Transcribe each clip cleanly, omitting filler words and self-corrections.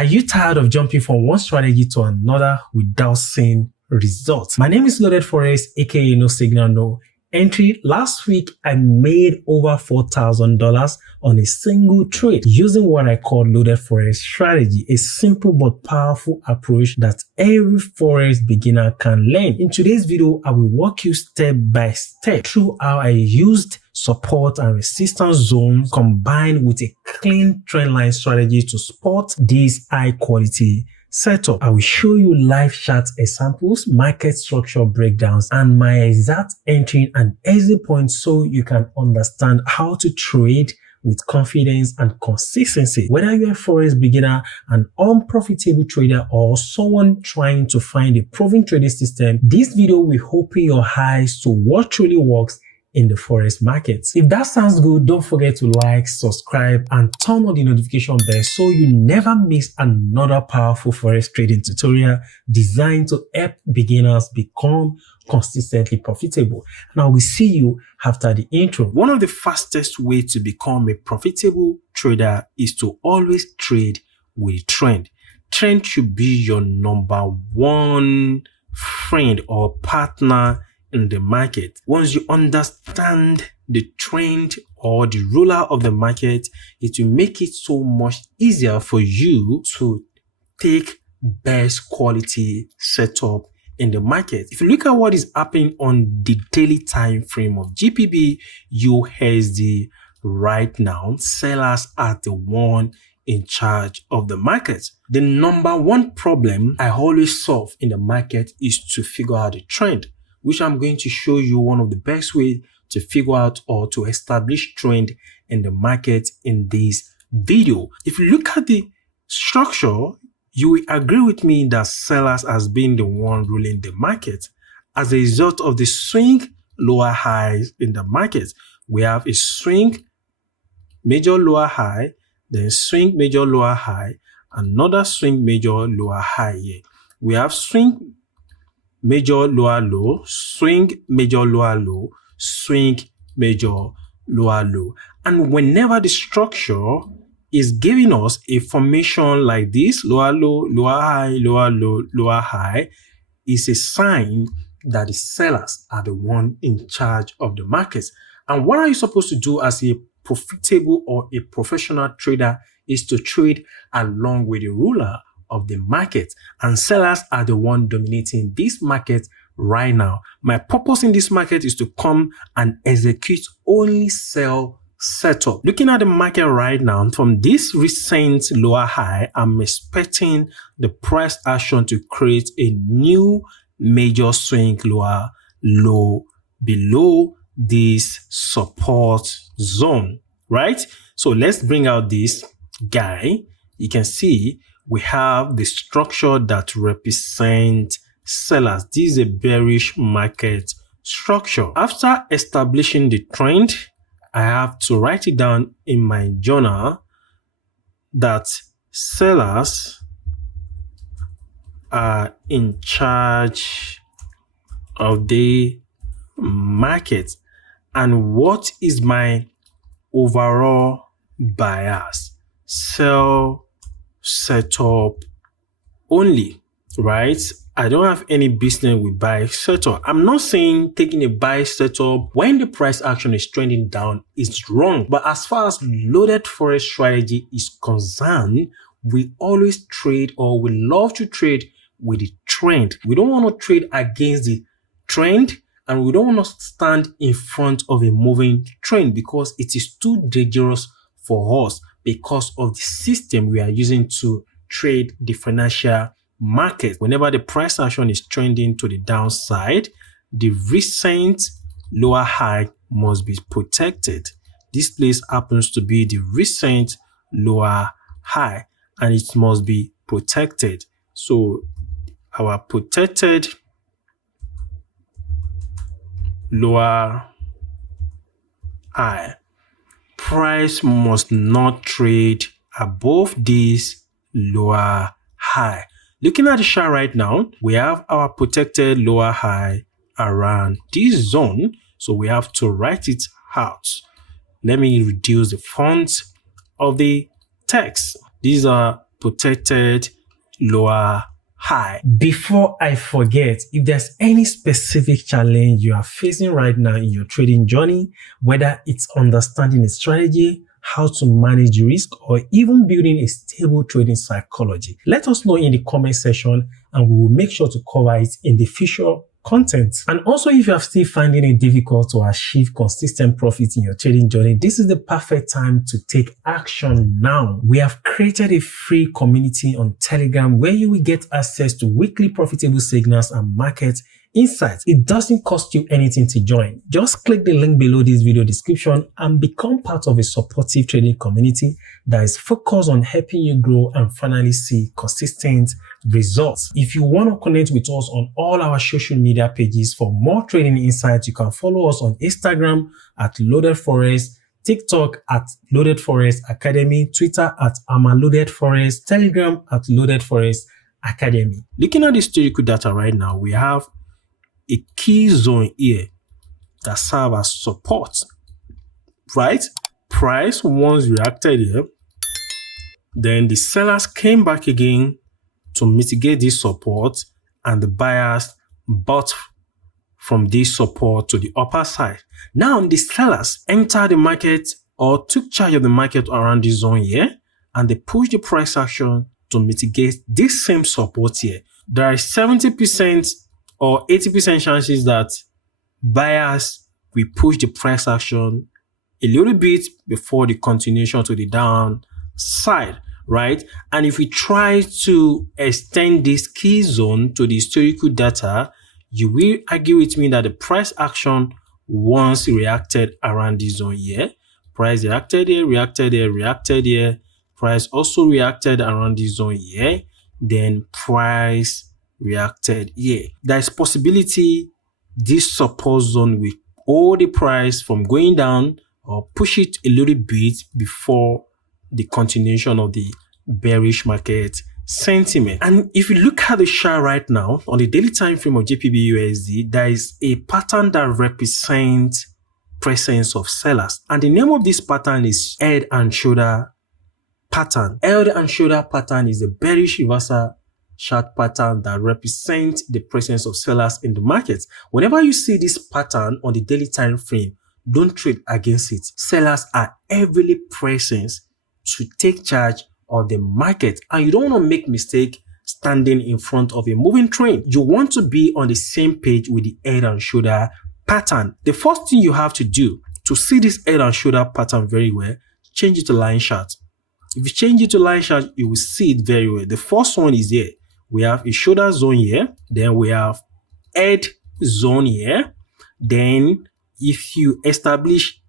Are you tired of jumping from one strategy to another without seeing results? My name is Loaded Forex, aka No Signal No Entry. Last week, I made over $4,000 on a single trade using what I call Loaded Forex strategy, a simple but powerful approach that every Forex beginner can learn. In today's video, I will walk you step by step through how I used support and resistance zones combined with a clean trendline strategy to spot this high quality setup. I will show you live chart examples, market structure breakdowns, and my exact entry and exit points so you can understand how to trade with confidence and consistency. Whether you're a Forex beginner, an unprofitable trader, or someone trying to find a proven trading system, this video will open your eyes to what truly works in the Forex markets. If that sounds good, don't forget to like, subscribe, and turn on the notification bell so you never miss another powerful Forex trading tutorial designed to help beginners become consistently profitable. And I will see you after the intro. One of the fastest ways to become a profitable trader is to always trade with trend. Trend should be your number one friend or partner in the market. Once you understand the trend or the ruler of the market, it will make it so much easier for you to take best quality setup in the market. If you look at what is happening on the daily time frame of GBP USD right now, sellers are the one in charge of the market. The number one problem I always solve in the market is to figure out the trend, which I'm going to show you one of the best ways to figure out or to establish trend in the market in this video. If you look at the structure, you will agree with me that sellers has been the one ruling the market. As a result of the swing lower highs in the market, we have a swing major lower high, then swing major lower high, another swing major lower high here. We have swing major lower low, swing major lower low, swing major lower low. And whenever the structure is giving us a formation like this, lower low, lower high, lower low, lower high, is a sign that the sellers are the one in charge of the markets. And what are you supposed to do as a profitable or a professional trader is to trade along with the ruler of the market, and sellers are the one dominating this market right now. My purpose in this market is to come and execute only sell setup. Looking at the market right now, from this recent lower high, I'm expecting the price action to create a new major swing lower low below this support zone, right? So let's bring out this guy. You can see we have the structure that represents sellers. This is a bearish market structure. After establishing the trend, I have to write it down in my journal that sellers are in charge of the market. And what is my overall bias? Sell setup only, right? I don't have any business with buy setup. I'm not saying taking a buy setup when the price action is trending down is wrong, but as far as Loaded Forex strategy is concerned, we always trade, or we love to trade with the trend. We don't want to trade against the trend, and we don't want to stand in front of a moving trend because it is too dangerous for us because of the system we are using to trade the financial market. Whenever the price action is trending to the downside, the recent lower high must be protected. This place happens to be the recent lower high, and it must be protected. So our protected lower high, price must not trade above this lower high. Looking at the chart right now, we have our protected lower high around this zone, so we have to write it out. Let me reduce the font of the text. These are protected lower high. Before I forget, if there's any specific challenge you are facing right now in your trading journey, whether it's understanding a strategy, how to manage risk, or even building a stable trading psychology, let us know in the comment section and we will make sure to cover it in the future content. And also, if you are still finding it difficult to achieve consistent profits in your trading journey, this is the perfect time to take action now. We have created a free community on Telegram where you will get access to weekly profitable signals and market insights. It doesn't cost you anything to join. Just click the link below this video description and become part of a supportive trading community that is focused on helping you grow and finally see consistent results. If you want to connect with us on all our social media pages for more trading insights, you can follow us on Instagram at Loaded Forex, TikTok at Loaded Forex Academy, Twitter at Loaded Forex, Telegram at Loaded Forex Academy. Looking at the historical data right now, we have a key zone here that serves as support, right? Price once reacted here, then the sellers came back again to mitigate this support, and the buyers bought from this support to the upper side. Now the sellers entered the market or took charge of the market around this zone here, and they pushed the price action to mitigate this same support here. There is 70% or 80% chances that buyers will push the price action a little bit before the continuation to the downside, right? And if we try to extend this key zone to the historical data, you will argue with me that the price action once reacted around this zone here. Price reacted here, reacted here, reacted here. Price also reacted around this zone here. Then price reacted here. There is possibility this support zone will hold the price from going down or push it a little bit before the continuation of the bearish market sentiment. And if you look at the chart right now on the daily time frame of JPB-USD, there is a pattern that represents presence of sellers, and the name of this pattern is head and shoulder pattern. Head and shoulder pattern is a bearish reversal chart pattern that represents the presence of sellers in the market. Whenever you see this pattern on the daily time frame, don't trade against it. Sellers are heavily present to take charge of the market, and you don't want to make mistake standing in front of a moving train. You want to be on the same page with the head and shoulder pattern. The first thing you have to do to see this head and shoulder pattern very well, change it to line chart. If you change it to line chart, you will see it very well. The first one is here. We have a shoulder zone here. Then we have head zone here. Then if you establish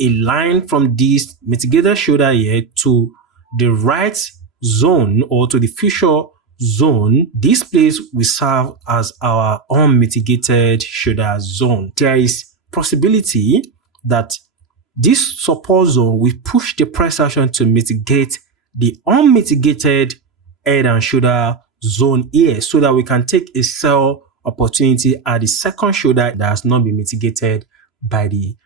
a line from this mitigated shoulder here to the right zone or to the future zone, this place will serve as our unmitigated shoulder zone. There is possibility that this support zone will push the price action to mitigate the unmitigated head and shoulder zone here, so that we can take a sell opportunity at the second shoulder that has not been mitigated by the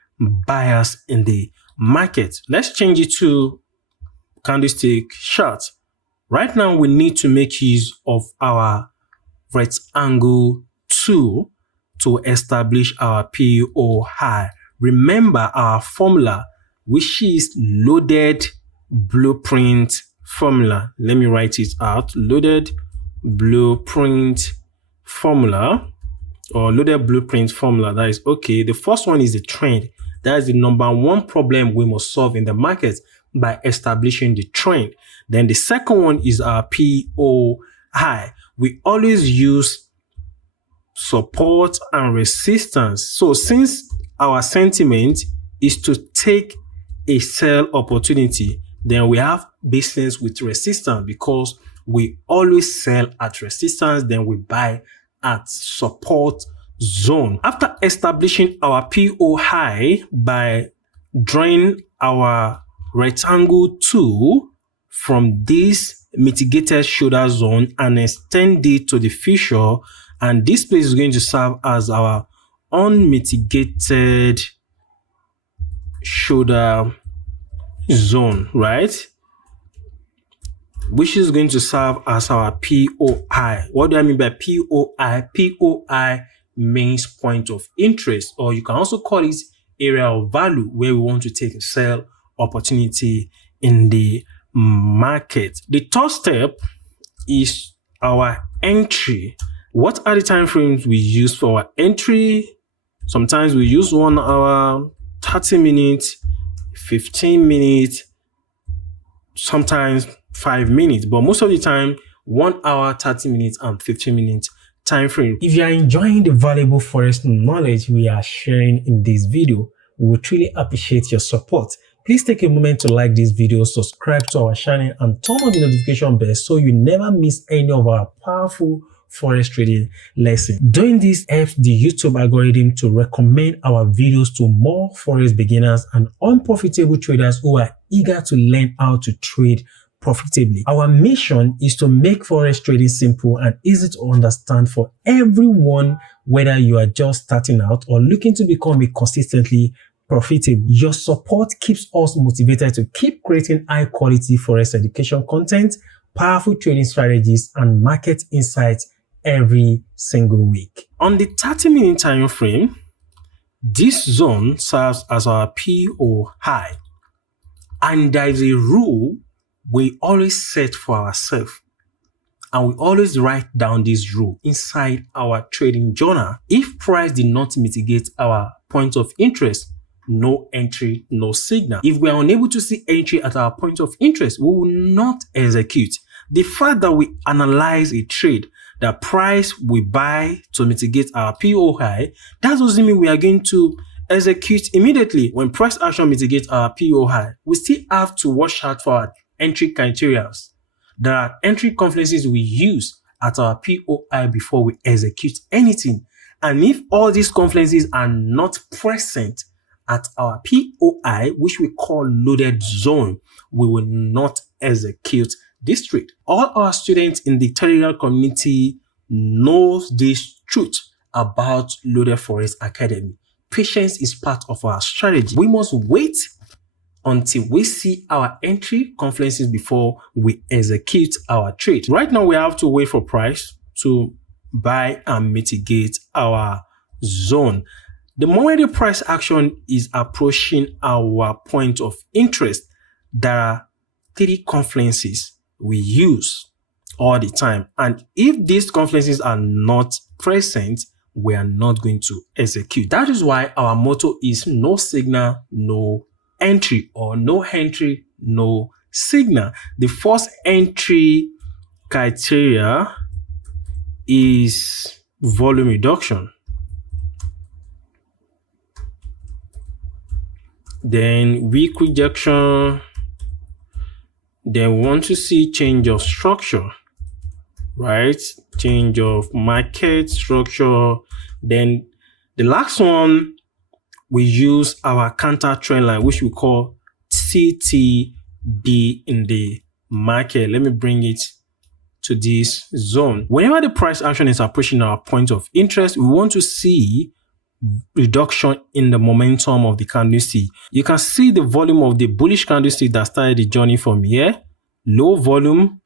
buyers in the market. Let's change it to candlestick chart. Right now, we need to make use of our rectangle tool to establish our PO high. Remember our formula, which is loaded blueprint formula. Let me write it out. Loaded blueprint formula, or loaded blueprint formula. That is okay. The first one is the trend. That is the number one problem we must solve in the market by establishing the trend. Then the second one is our PO high. We always use support and resistance. So since our sentiment is to take a sell opportunity, then we have business with resistance, because we always sell at resistance, then we buy at support zone. After establishing our PO high by drawing our rectangle tool from this mitigated shoulder zone and extend it to the future, and this place is going to serve as our unmitigated shoulder zone, right? which is going to serve as our POI. What do I mean by POI? POI means point of interest, or you can also call it area of value, where we want to take a sell opportunity in the market. The third step is our entry. What are the time frames we use for our entry? Sometimes we use 1 hour, 30 minutes, 15 minutes, sometimes 5 minutes, but most of the time 1 hour, 30 minutes, and 15 minutes time frame. If you are enjoying the valuable forex knowledge we are sharing in this video, we would truly appreciate your support. Please take a moment to like this video, subscribe to our channel, and turn on the notification bell so you never miss any of our powerful forex trading lessons. Doing this helps the YouTube algorithm to recommend our videos to more forex beginners and unprofitable traders who are eager to learn how to trade profitably. Our mission is to make forex trading simple and easy to understand for everyone, whether you are just starting out or looking to become a consistently profitable. Your support keeps us motivated to keep creating high quality forex education content, powerful trading strategies, and market insights every single week. On the 30-minute time frame, this zone serves as our POI, and there is a rule we always set for ourselves, and we always write down this rule inside our trading journal. If price did not mitigate our point of interest, no entry, no signal. If we are unable to see entry at our point of interest, we will not execute. The fact that we analyze a trade, the price we buy to mitigate our POI, that doesn't mean we are going to execute immediately. When price action mitigates our POI, we still have to watch out for our entry criteria. There are entry confluences we use at our POI before we execute anything. And if all these confluences are not present at our POI, which we call loaded zone, we will not execute this trade. All our students in the Telegram community knows this truth about Loaded Forex Academy. Patience is part of our strategy. We must wait until we see our entry confluences before we execute our trade. Right now, we have to wait for price to buy and mitigate our zone. The moment the price action is approaching our point of interest, there are 3 confluences we use all the time. And if these confluences are not present, we are not going to execute. That is why our motto is no signal, no entry, or no entry, no signal. The first entry criteria is volume reduction. Then weak rejection. Then we want to see change of structure, right? Change of market structure. Then the last one, we use our counter trend line, which we call CTB in the market. Let me bring it to this zone. Whenever the price action is approaching our point of interest, we want to see reduction in the momentum of the candlestick. You can see the volume of the bullish candlestick that started the journey from here. Low volume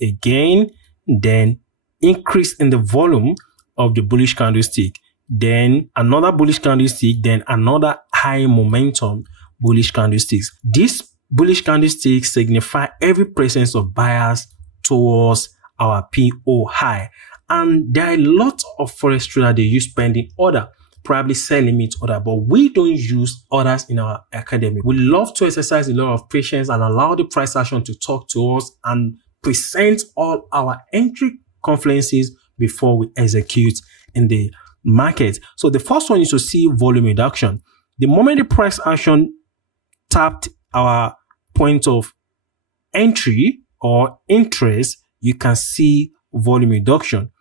again, then increase in the volume of the bullish candlestick, then another bullish candlestick, then another high momentum bullish candlesticks. These bullish candlesticks signify every presence of buyers towards our POI. And there are a lot of forex traders, they use pending order, probably sell limit order, but we don't use orders in our academy. We love to exercise a lot of patience and allow the price action to talk to us and present all our entry confluences before we execute in the market. So the first one is to see volume reduction. The moment the price action tapped our point of entry or interest, you can see volume reduction.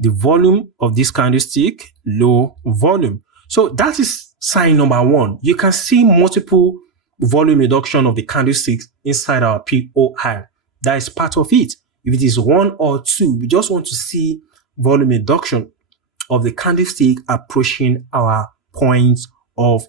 The volume of this candlestick, low volume. So that is sign number 1. You can see multiple volume reduction of the candlesticks inside our POI. That is part of it. If it is 1 or 2, we just want to see volume reduction of the candlestick approaching our point of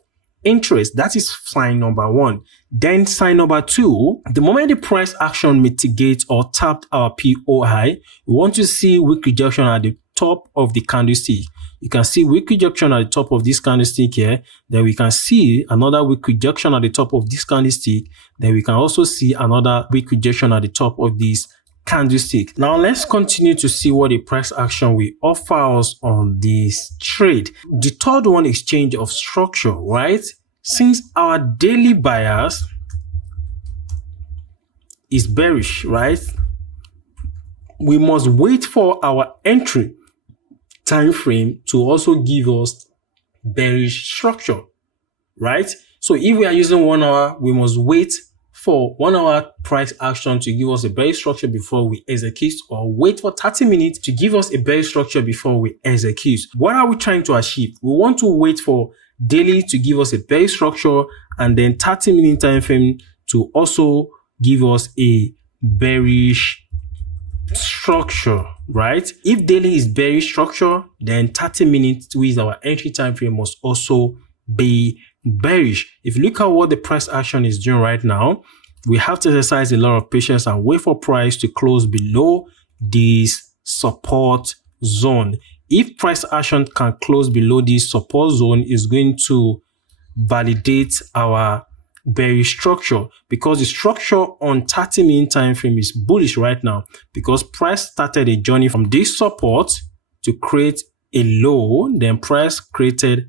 interest. That is sign number 1. Then sign number 2, the moment the price action mitigates or tapped our POI, we want to see weak rejection at the top of the candlestick. You can see weak rejection at the top of this candlestick here. Then we can see another weak rejection at the top of this candlestick. Then we can also see another weak rejection at the top of this candlestick. Now let's continue to see what the price action will offer us on this trade. The third one is change of structure, right? Since our daily bias is bearish, right? We must wait for our entry time frame to also give us bearish structure, right? So if we are using 1 hour, we must wait for 1 hour price action to give us a bearish structure before we execute, or wait for 30 minutes to give us a bearish structure before we execute. What are we trying to achieve? We want to wait for daily to give us a bearish structure, and then 30-minute time frame to also give us a bearish structure, right? If daily is bearish structure, then 30 minutes with our entry time frame must also be bearish. If you look at what the price action is doing right now, we have to exercise a lot of patience and wait for price to close below this support zone. If price action can close below this support zone, is going to validate our bearish structure, because the structure on 30-minute time frame is bullish right now, because price started a journey from this support to create a low, then price created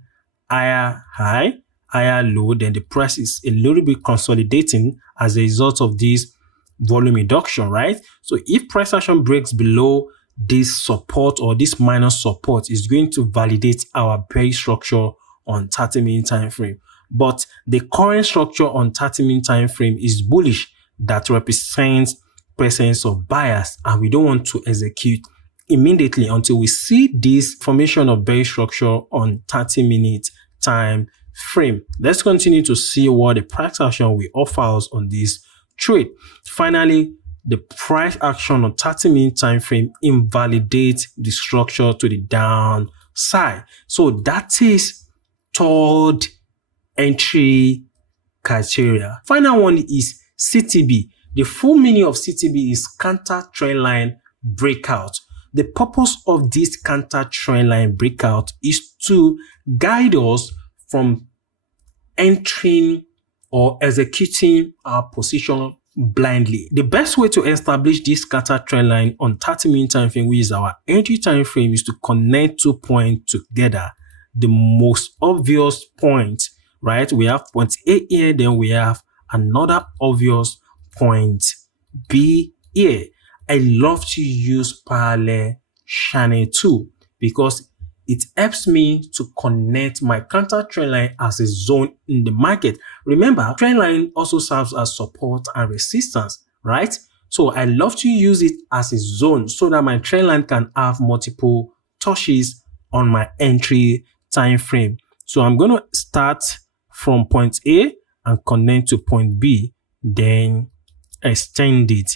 higher high, higher low, then the price is a little bit consolidating as a result of this volume reduction, right? So if price action breaks below this support or this minor support, is going to validate our bearish structure on 30-minute time frame. But the current structure on 30-minute time frame is bullish, that represents presence of bias, and we don't want to execute immediately until we see this formation of bearish structure on 30-minute time frame. Let's continue to see what the price action will offer us on this trade. Finally, the price action on 30-minute time frame invalidates the structure to the downside. So that is third entry criteria. Final one is CTB. The full meaning of CTB is counter trend line breakout. The purpose of this counter trend line breakout is to guide us from entering or executing our position blindly. The best way to establish this counter trend line on 30-minute time frame, which is our entry time frame, is to connect 2 points together. The most obvious point, right? We have point A here, then we have another obvious point B here. I love to use parallel channel tool because it helps me to connect my counter trend line as a zone in the market. Remember, trend line also serves as support and resistance, right? So I love to use it as a zone so that my trend line can have multiple touches on my entry time frame. So I'm going to start from point A and connect to point B, then extend it.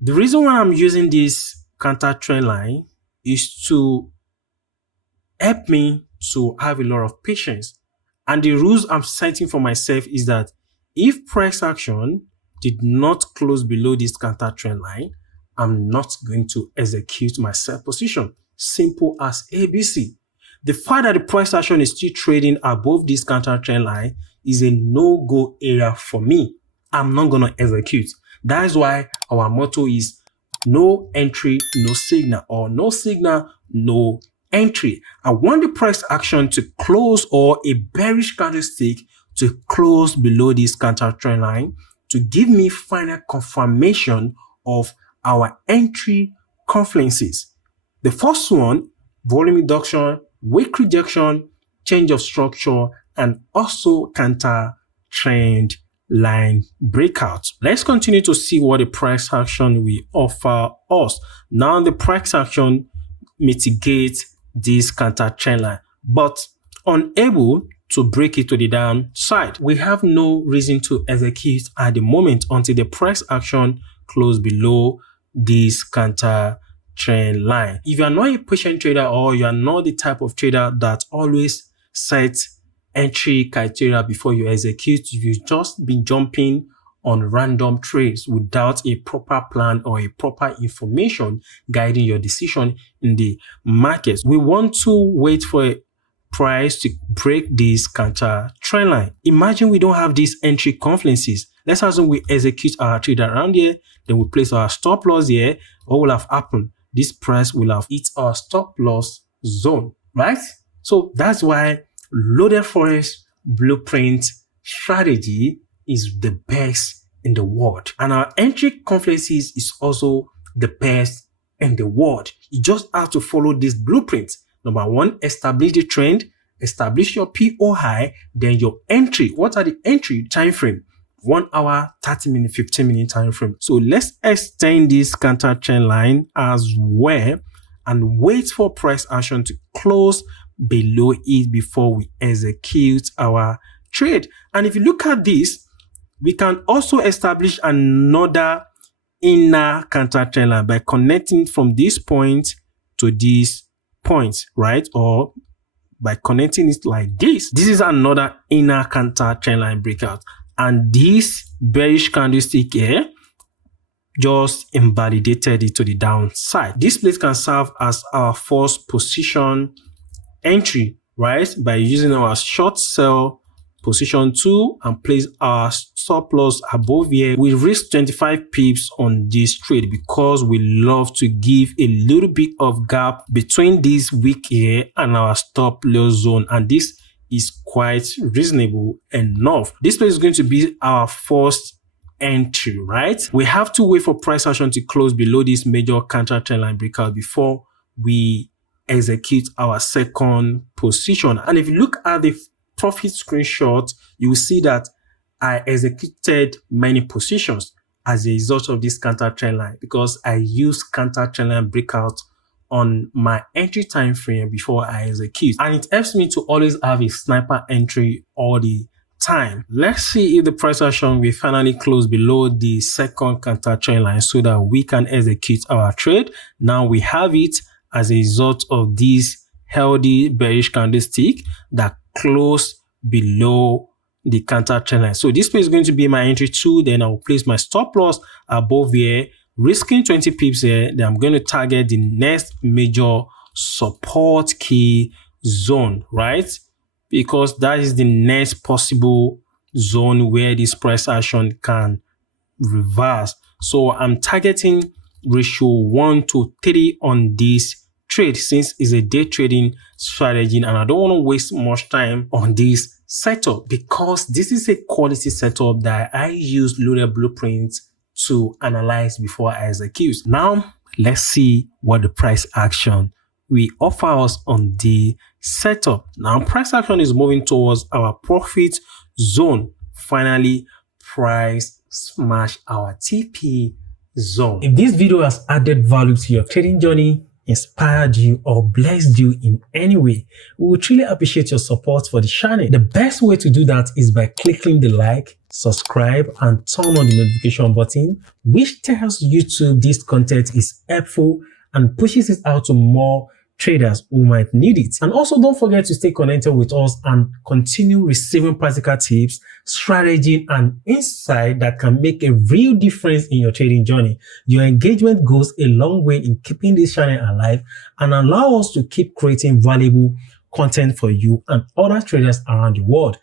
The reason why I'm using this counter trend line is to help me to have a lot of patience. And the rules I'm setting for myself is that if price action did not close below this counter trend line, I'm not going to execute my sell position. Simple as ABC. The fact that the price action is still trading above this counter trend line is a no-go area for me. I'm not going to execute. That is why our motto is no entry, no signal, or no signal, no entry. I want the price action to close, or a bearish candlestick to close below this counter trend line to give me final confirmation of our entry confluences. The first one, volume reduction, weak rejection, change of structure, and also counter trend line breakout. Let's continue to see what the price action will offer us. Now the price action mitigates this counter trend line, but unable to break it to the downside. We have no reason to execute at the moment until the price action close below this counter trend line. If you are not a patient trader, or you are not the type of trader that always sets entry criteria before you execute, you've just been jumping on random trades without a proper plan or a proper information guiding your decision in the market. We want to wait for a price to break this counter trend line. Imagine we don't have these entry confluences. Let's assume we execute our trade around here, then we place our stop loss here. What will have happened? This price will have hit our stop loss zone, right? So that's why loaded forex blueprint strategy is the best in the world, and our entry confluences is also the best in the world. You just have to follow this blueprint. Number one, establish the trend, establish your PO high, then your entry. What are the entry time frame? 1 hour, 30 minute, 15 minute time frame. So let's extend this counter trend line as well and wait for price action to close below it before we execute our trade. And if you look at this, we can also establish another inner counter trend line by connecting from this point to this point, right? Or by connecting it like this. This is another inner counter trend line breakout. And this bearish candlestick here just invalidated it to the downside. This place can serve as our first position entry, right? By using our short sell position 2 and place our stop loss above here. We risk 25 pips on this trade because we love to give a little bit of gap between this wick here and our stop loss zone, and this is quite reasonable enough. This place is going to be our first entry, right? We have to wait for price action to close below this major counter trend line breakout before we execute our second position. And if you look at the profit screenshot, you will see that I executed many positions as a result of this counter trend line because I use counter trend line breakout on my entry time frame before I execute, and it helps me to always have a sniper entry all the time. Let's see if the price action will finally close below the second counter trend line so that we can execute our trade. Now we have it as a result of this healthy bearish candlestick that closed below the counter trend line. So this place is going to be my entry 2. Then I'll place my stop loss above here, risking 20 pips here. Then I'm going to target the next major support key zone, right? Because that is the next possible zone where this price action can reverse. So I'm targeting ratio 1:3 on this trade since it's a day trading strategy, and I don't want to waste much time on this setup because this is a quality setup that I use loaded blueprints to analyze before I execute. Now let's see what the price action will offer us on the setup. Now price action is moving towards our profit zone. Finally, price smash our TP zone. If this video has added value to your trading journey, inspired you, or blessed you in any way, we would truly appreciate your support for the channel. The best way to do that is by clicking the like, subscribe, and turn on the notification button, which tells YouTube this content is helpful and pushes it out to more traders who might need it. And also don't forget to stay connected with us and continue receiving practical tips, strategy, and insight that can make a real difference in your trading journey. Your engagement goes a long way in keeping this channel alive and allow us to keep creating valuable content for you and other traders around the world.